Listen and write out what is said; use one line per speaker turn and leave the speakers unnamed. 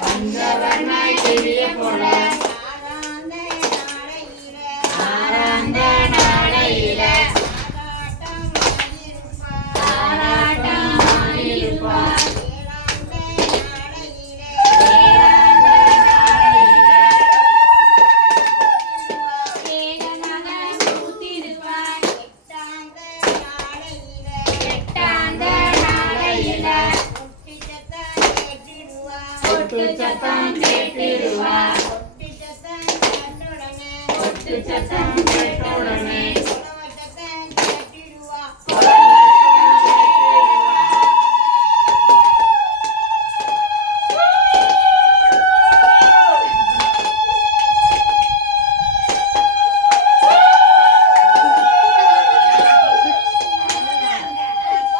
பஞ்சவண்ணாய் தெரிய போல ಒಟ್ಟು ಚತಾನ್ ಸೇರಿರುವ
ಒಟ್ಟು ಚತಾನ್ ಕನ್ನಡನೆ
ಒಟ್ಟು ಚತಾನ್